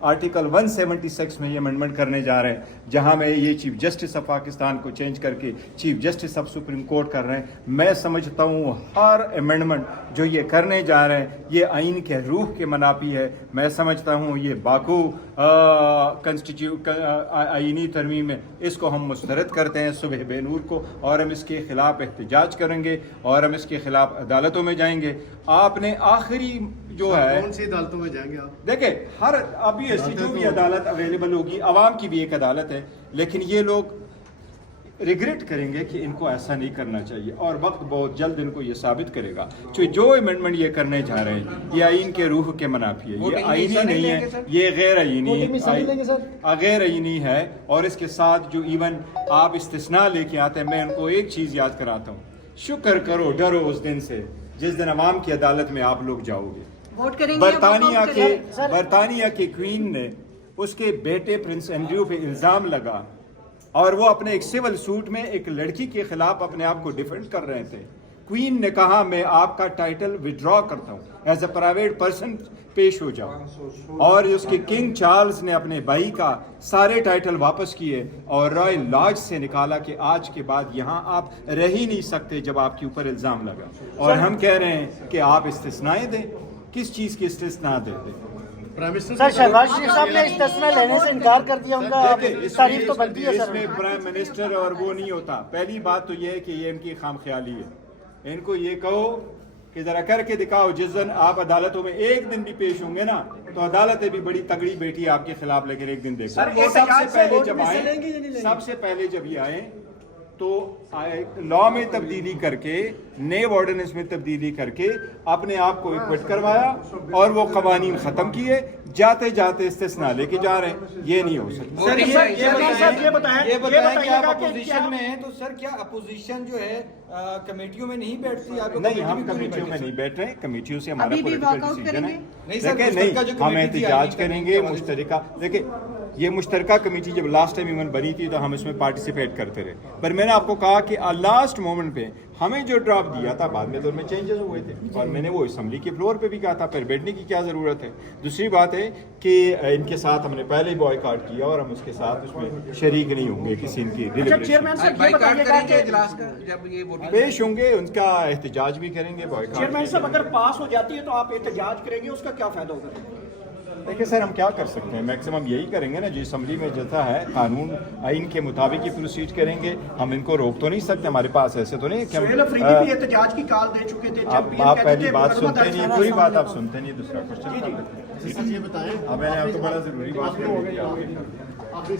Article 176 میں یہ amendment کرنے جا رہے ہیں جہاں میں یہ چیف جسٹس آف پاکستان کو چینج کر کے chief justice of supreme court کر رہے ہیں. میں سمجھتا ہوں ہر امینڈمنٹ جو یہ کرنے جا رہے ہیں یہ آئین کے روح کے منافی ہے. میں سمجھتا ہوں یہ باکو آئینی ترمیم ہے، اس کو ہم مسترد کرتے ہیں صبح بے نور کو، اور ہم اس کے خلاف احتجاج کریں گے اور ہم اس کے خلاف عدالتوں میں جائیں گے. آپ نے آخری جو ہے کون سی عدالتوں میں جائیں گے آپ؟ دیکھیں ہر ابھی ایسی جو بھی عدالت اویلیبل ہوگی، عوام کی بھی ایک عدالت ہے، لیکن یہ لوگ ریگریٹ کریں گے کہ ان کو ایسا نہیں کرنا چاہیے، اور وقت بہت جلد ان کو یہ ثابت کرے گا کہ جو امینڈمنٹ یہ کرنے جا رہے ہیں یہ آئین کے روح کے منافی ہے. یہ آئینی نہیں ہے، یہ غیر آئینی ہے. اور اس کے ساتھ جو ایون آپ استثناء لے کے آتے ہیں، میں ان کو ایک چیز یاد کراتا ہوں، شکر کرو ڈرو اس دن سے جس دن عوام کی عدالت میں آپ لوگ جاؤ گے. برطانیہ کے کوئین نے اس کے بیٹے پرنس اینڈریو پہ الزام لگا اور وہ اپنے ایک سول سوٹ میں ایک لڑکی کے خلاف اپنے آپ کو ڈیفینڈ کر رہے تھے. کوئین نے کہا میں آپ کا ٹائٹل وڈرا کرتا ہوں، ایز اے پرائیویٹ پرسن پیش ہو جاؤ. اور اس کے کنگ چارلز نے اپنے بھائی کا سارے ٹائٹل واپس کیے اور رائل لاج سے نکالا کہ آج کے بعد یہاں آپ رہ ہی نہیں سکتے جب آپ کے اوپر الزام لگا. اور ہم کہہ رہے ہیں کہ آپ استثناء دیں. کس چیز کی استثناء دیتے؟ سر شہباز شریف صاحب نے استثناء لینے سے انکار کر دیا. ان کا تعریف تو بنتی ہے اس سر. میں پرائم منسٹر اور وہ نہیں ہوتا. پہلی بات تو یہ ہے کہ یہ ان کی خام خیالی ہے. ان کو یہ کہو کہ ذرا کر کے دکھاؤ. جس دن آپ عدالتوں میں ایک دن بھی پیش ہوں گے نا تو عدالتیں بھی بڑی تگڑی بیٹھی آپ کے خلاف، لیکن ایک دن دیکھو. سب سے پہلے جب یہ آئے تو لا میں تبدیلی کر کے، نیب آرڈیننس میں تبدیلی کر کے اپنے آپ کو ایکوٹ کروایا اور وہ قوانین ختم کیے. جاتے جاتے استثناء لے کے جا رہے ہیں، یہ نہیں ہو سکتا. یہ بتائیں کہ آپ اپوزیشن میں ہیں تو سر کیا اپوزیشن جو ہے کمیٹیوں میں نہیں بیٹھتی؟ آپ نہیں، ہم کمیٹیوں میں نہیں بیٹھ رہے ہیں. کمیٹیوں سے ہمارا پولیٹیکل ڈیسیژن ہے. نہیں، ہم احتجاج کریں گے مشترکہ. دیکھیں یہ مشترکہ کمیٹی جب لاسٹ ٹائم ایون بنی تھی تو ہم اس میں پارٹیسپیٹ کرتے رہے، پر میں نے آپ کو کہا کہ لاسٹ مومنٹ پہ ہمیں جو ڈراپ دیا تھا بعد میں تو ان میں چینجز ہوئے تھے، اور میں نے وہ اسمبلی کے فلور پہ بھی کہا تھا. پھر بیٹھنے کی کیا ضرورت ہے؟ دوسری بات ہے کہ ان کے ساتھ ہم نے پہلے ہی بوائیکاٹ کیا اور ہم اس کے ساتھ اس میں شریک نہیں ہوں گے. کسی ان کی پیش ہوں گے، ان کا احتجاج بھی کریں گے. چیئرمین صاحب اگر پاس ہو جاتی ہے تو آپ احتجاج کریں گے، اس کا کیا فائدہ ہوگا؟ دیکھیں سر ہم کیا کر سکتے ہیں، میکسیمم یہی کریں گے نا جو اسمبلی میں جیسا ہے قانون آئین کے مطابق ہی پروسیڈ کریں گے. ہم ان کو روک تو نہیں سکتے، ہمارے پاس ایسے تو نہیں کہ بھی احتجاج کی کال دے چکے تھے. آپ پہلی بات سنتے نہیں، پوری بات آپ سنتے نہیں. دوسرا کوشچن یہ بتائیں اب میں نے آپ کو بڑا ضروری بات کر دی.